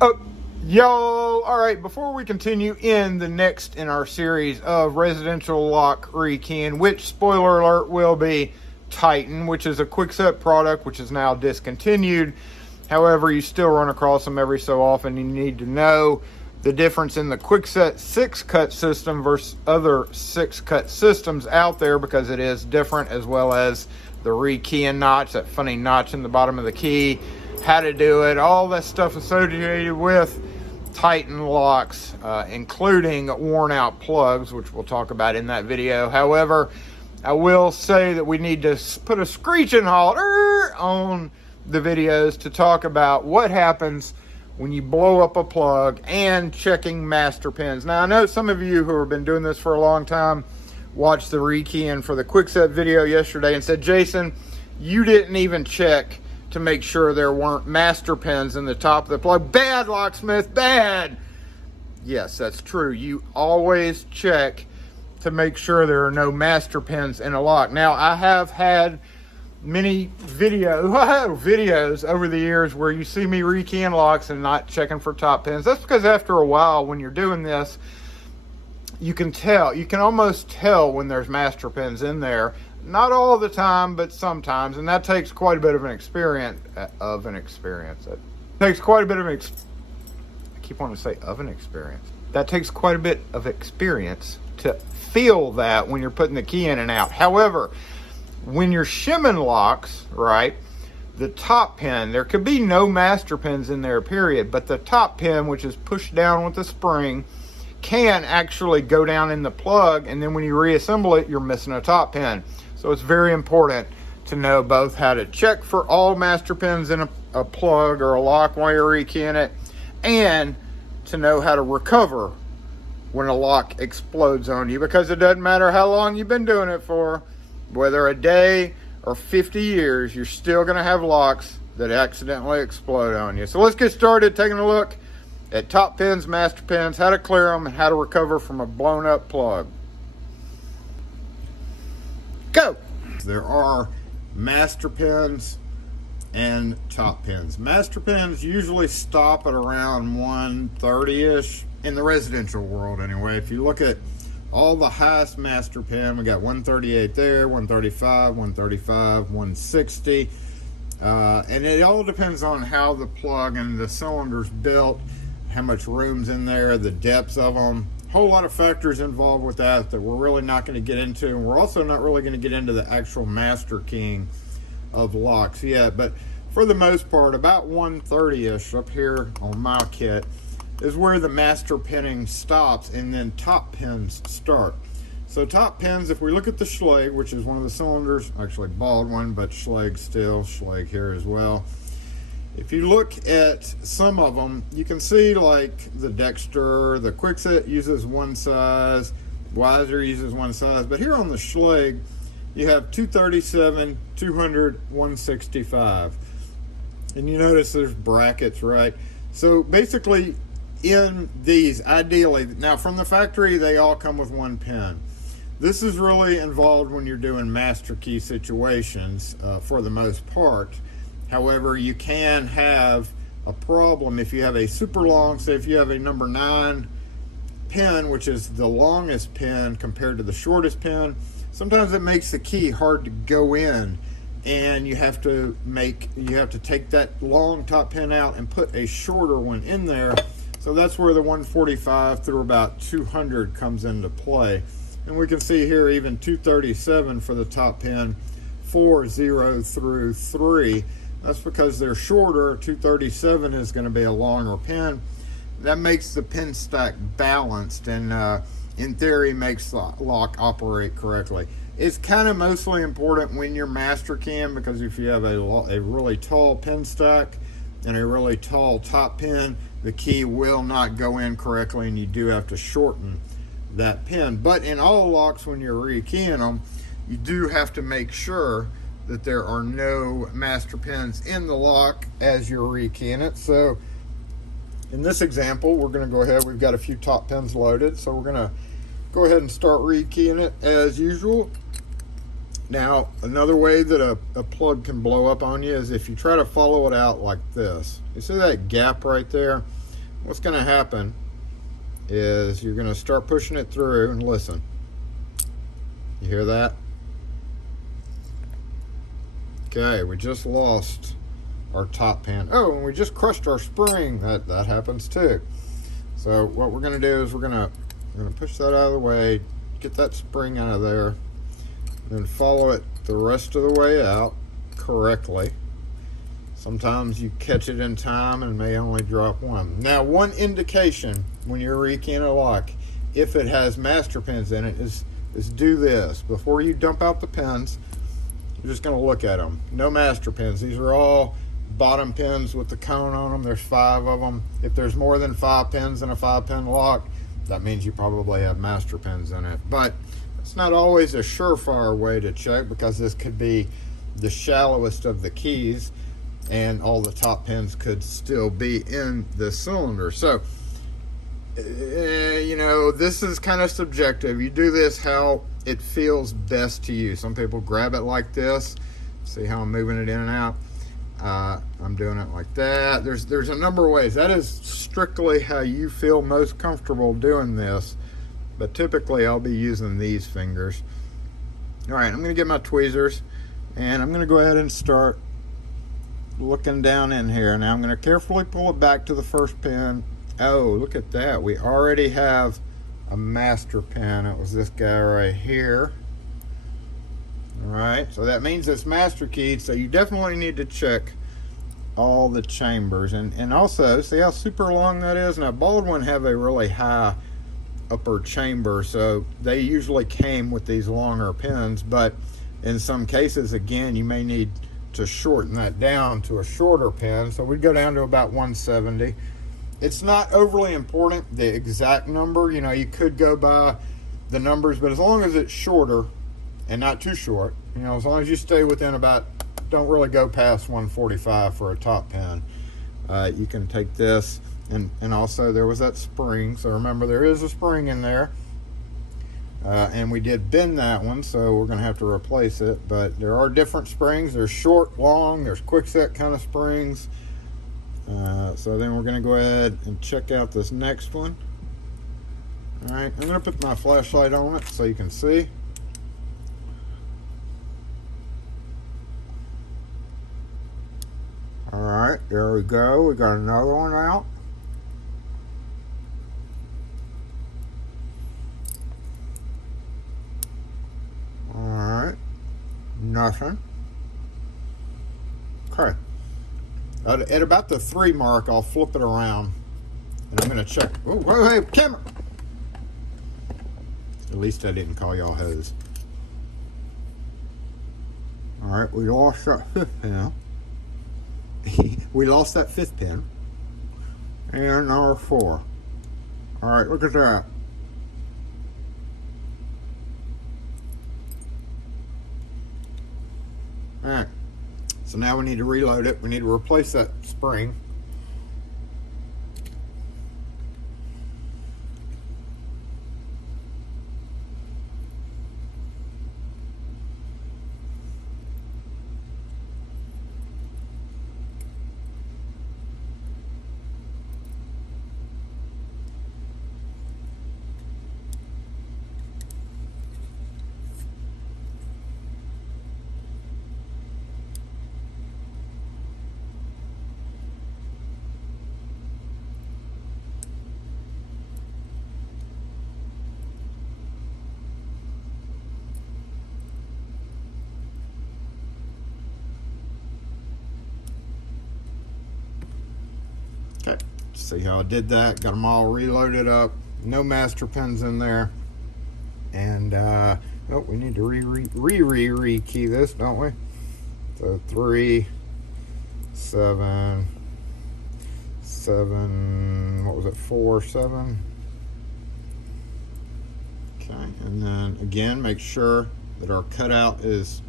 up, y'all? All right, before we continue in the next in our series of residential lock rekeying, which, spoiler alert, will be Titan, which is a quick-set product which is now discontinued. However, you still run across them every so often. You need to know the difference in the quick-set 6-cut system versus other 6-cut systems out there, because it is different, as well as the rekeying notch, that funny notch in the bottom of the key, how to do it, all that stuff associated with Titan locks, including worn out plugs, which we'll talk about in that video. However, I will say that we need to put a screeching halt on the videos to talk about what happens when you blow up a plug and checking master pins. Now, I know some of you who have been doing this for a long time watched the rekeying for the quick-set video yesterday and said, Jason, you didn't even check to make sure there weren't master pins in the top of the plug. Bad, locksmith, bad. Yes, that's true. You always check to make sure there are no master pins in a lock. Now, I have had many videos over the years where you see me rekeying locks and not checking for top pins. That's because after a while, when you're doing this, you can almost tell when there's master pins in there. Not all the time, but sometimes, and that takes quite a bit of an experience. It takes quite a bit of I keep wanting to say of an experience. That takes quite a bit of experience to feel that when you're putting the key in and out. However, when you're shimming locks, right, the top pin, there could be no master pins in there, period, but the top pin, which is pushed down with the spring, can actually go down in the plug, and then when you reassemble it, you're missing a top pin. So it's very important to know both how to check for all master pins in a plug or a lock while you're rekeying it, and to know how to recover when a lock explodes on you, because it doesn't matter how long you've been doing it for, whether a day or 50 years, you're still going to have locks that accidentally explode on you. So let's get started taking a look at top pins, master pins, how to clear them, and how to recover from a blown up plug. Go! There are master pins and top pins. Master pins usually stop at around 130-ish in the residential world anyway. If you look at all the highest master pin, we got 138 there, 135, 135, 160. And it all depends on how the plug and the cylinder's built, how much room's in there, the depths of them. Whole lot of factors involved with that we're really not going to get into, and we're also not really going to get into the actual master keying of locks yet. But for the most part, about 130-ish up here on my kit is where the master pinning stops, and then top pins start. So top pins, if we look at the Schlage, which is one of the cylinders, actually bald one, but Schlage still, Schlage here as well. If you look at some of them, you can see like the Dexter, the Quickset uses one size, Weiser uses one size, but here on the Schlage, you have 237, 200, 165. And you notice there's brackets, right? So basically in these, ideally, now from the factory, they all come with one pin. This is really involved when you're doing master key situations for the most part. However, you can have a problem if you have a super long, say if you have a number 9 pin, which is the longest pin compared to the shortest pin, sometimes it makes the key hard to go in, and you have to take that long top pin out and put a shorter one in there. So that's where the 145 through about 200 comes into play. And we can see here even 237 for the top pin, 4, 0 through 3. That's because they're shorter. 237 is going to be a longer pin. That makes the pin stack balanced, and in theory makes the lock operate correctly. It's kind of mostly important when you're master keying, because if you have a really tall pin stack and a really tall top pin, the key will not go in correctly, and you do have to shorten that pin. But in all locks, when you're rekeying them, you do have to make sure that there are no master pins in the lock as you're rekeying it. So in this example, we're going to go ahead, we've got a few top pins loaded, so we're going to go ahead and start rekeying it as usual. Now, another way that a plug can blow up on you is if you try to follow it out like this. You see that gap right there? what's going to happen is you're going to start pushing it through, and listen. You hear that? Okay, we just lost our top pin. Oh, and we just crushed our spring. That happens too. So what we're going to do is we're going to push that out of the way, get that spring out of there, then follow it the rest of the way out correctly. Sometimes you catch it in time and may only drop one. Now, one indication when you're rekeying a lock, if it has master pins in it, is do this. Before you dump out the pins, you're just going to look at them. No master pins. These are all bottom pins with the cone on them. There's 5 of them. If there's more than 5 pins in a 5-pin lock, that means you probably have master pins in it. But it's not always a surefire way to check, because this could be the shallowest of the keys and all the top pins could still be in the cylinder. So, you know, this is kind of subjective. You do this how it feels best to you. Some people grab it like this. See how I'm moving it in and out? I'm doing it like that. There's a number of ways. That is strictly how you feel most comfortable doing this. But typically I'll be using these fingers. All right, I'm going to get my tweezers and I'm going to go ahead and start looking down in here. Now I'm going to carefully pull it back to the first pin. Oh, look at that. We already have a master pin. It was this guy right here. All right, so that means it's master keyed, so you definitely need to check all the chambers. And also, see how super long that is? Now, Baldwin have a really high upper chamber, so they usually came with these longer pins, but in some cases, again, you may need to shorten that down to a shorter pin. So we'd go down to about 170. It's not overly important, the exact number. You know, you could go by the numbers, but as long as it's shorter and not too short, you know, as long as you stay within about, don't really go past 145 for a top pin, you can take this. And also there was that spring, so remember there is a spring in there, and we did bend that one, so we're going to have to replace it. But there are different springs. There's short, long, there's quick set kind of springs. So then we're going to go ahead and check out this next one. All right, I'm going to put my flashlight on it so you can see. All right, there we go. We got another one out. All right, nothing. Okay. At about the 3 mark, I'll flip it around, and I'm going to check. Oh, wait, hey, camera! At least I didn't call y'all hoes. All right, we lost that 5th pin. We lost that 5th pin. And number 4. All right, look at that. All right. So now we need to reload it. We need to replace that spring. Okay, see how I did that? Got them all reloaded up. No master pins in there. And oh, we need to rekey this, don't we? So 3, 7, 7. What was it? 4, 7. Okay, and then again, make sure that our cutout is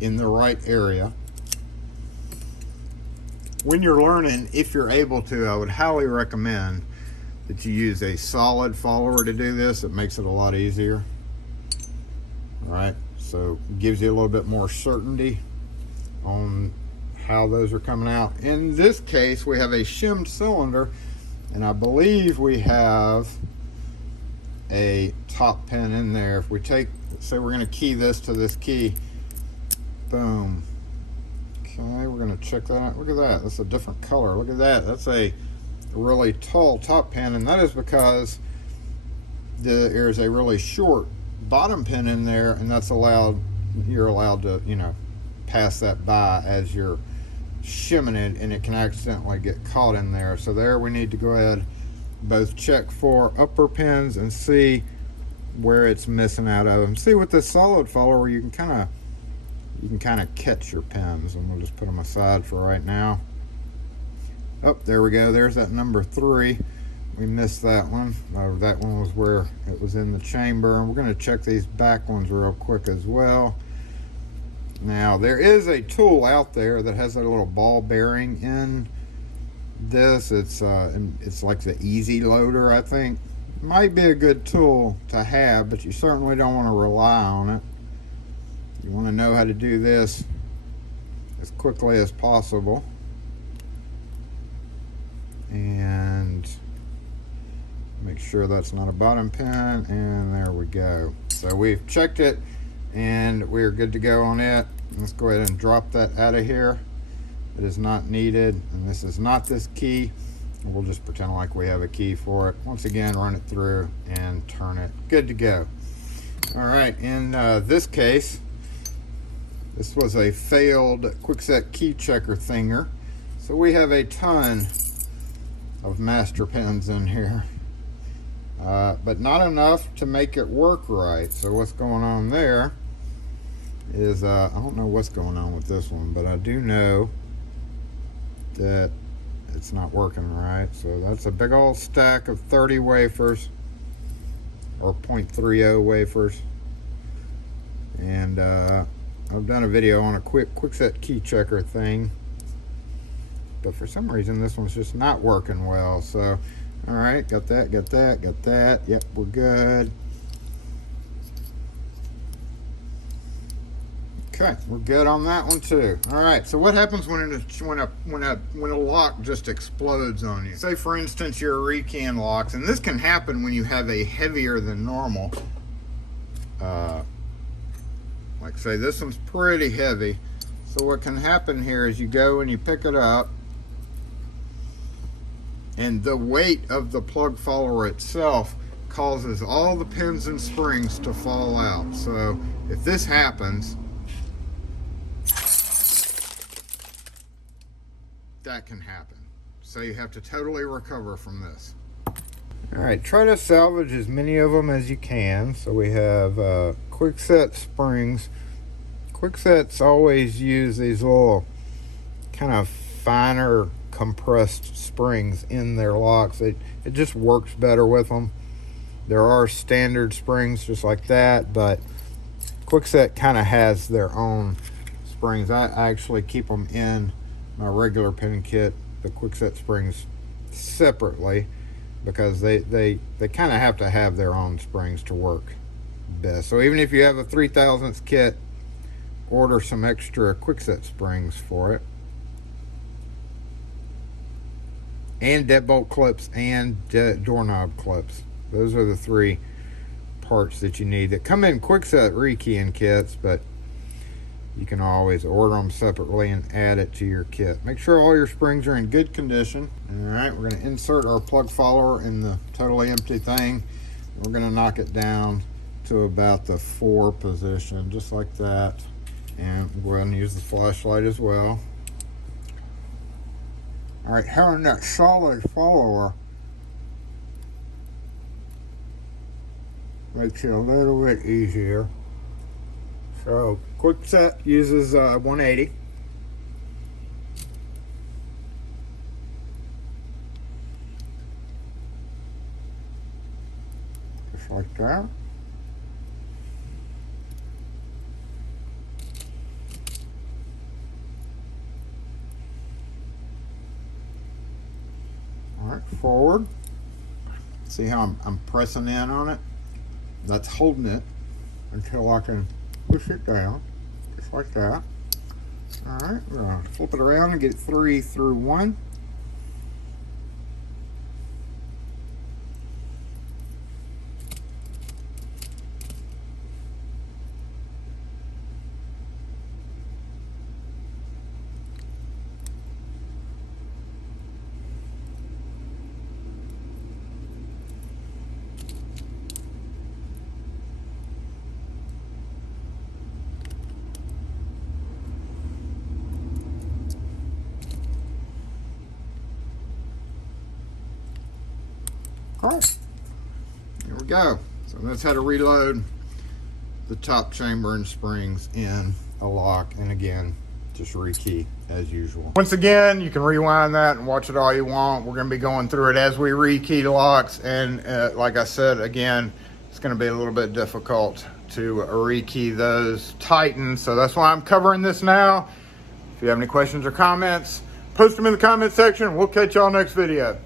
in the right area. When you're learning, if you're able to, I would highly recommend that you use a solid follower to do this. It makes it a lot easier. All right, so it gives you a little bit more certainty on how those are coming out. In this case, we have a shimmed cylinder, And I believe we have a top pin in there. If we take, say we're going to key this to this key, boom. Okay, we're going to check that out. Look at that. That's a different color. Look at that. That's a really tall top pin, and that is because there's a really short bottom pin in there, and that's allowed, you're allowed to, you know, pass that by as you're shimming it, and it can accidentally get caught in there. So there, we need to go ahead, both check for upper pins and see where it's missing out of them. See, with this solid follower, you can kind of catch your pins, and we'll just put them aside for right now. Oh, there we go. There's that number 3. We missed that one. That one was where it was in the chamber. And we're going to check these back ones real quick as well. Now, there is a tool out there that has a little ball bearing in this. It's like the Easy Loader, I think. Might be a good tool to have, but you certainly don't want to rely on it. You want to know how to do this as quickly as possible. And make sure that's not a bottom pin, and there we go. So we've checked it and we're good to go on it. Let's go ahead and drop that out of here. It is not needed, and this is not this key. We'll just pretend like we have a key for it. Once again, run it through and turn it. Good to go. All right, in this case, this was a failed quickset key checker thinger. So we have a ton of master pins in here, but not enough to make it work right. So what's going on there is, I don't know what's going on with this one, but I do know that it's not working right. So that's a big old stack of 30 wafers, or 0.30 wafers. And I've done a video on a quickset key checker thing, but for some reason this one's just not working well. So, all right, got that, got that, got that. Yep, we're good. Okay, we're good on that one too. All right, so what happens when a lock just explodes on you? Say, for instance, you're rekeying locks, and this can happen when you have a heavier than normal. Like, say this one's pretty heavy. So what can happen here is you go and you pick it up, and the weight of the plug follower itself causes all the pins and springs to fall out. So if this happens, that can happen. So you have to totally recover from this. All right, try to salvage as many of them as you can. So we have quickset springs. Quicksets always use these little kind of finer compressed springs in their locks. It just works better with them. There are standard springs just like that, but Quickset kind of has their own springs. I actually keep them in my regular pin kit, the Quickset springs, separately, because they kind of have to have their own springs to work best. So even if you have a 3,000th kit, order some extra Quickset springs for it. And deadbolt clips and doorknob clips. Those are the 3 parts that you need that come in Quickset rekeying kits, but you can always order them separately and add it to your kit. Make sure all your springs are in good condition. All right, we're going to insert our plug follower in the totally empty thing. We're going to knock it down to about the 4 position, just like that. And go ahead and use the flashlight as well. All right, having that solid follower makes it a little bit easier. So Quickset uses 180. Just like that. All right, forward. See how I'm pressing in on it? That's holding it until I can push it down, just like that. All right, we're gonna flip it around and get 3 through 1. All right, here we go. So that's how to reload the top chamber and springs in a lock. And again, just rekey as usual. Once again, you can rewind that and watch it all you want. We're going to be going through it as we rekey the locks. And like I said, again, it's going to be a little bit difficult to rekey those Titans. So that's why I'm covering this now. If you have any questions or comments, post them in the comment section. We'll catch y'all next video.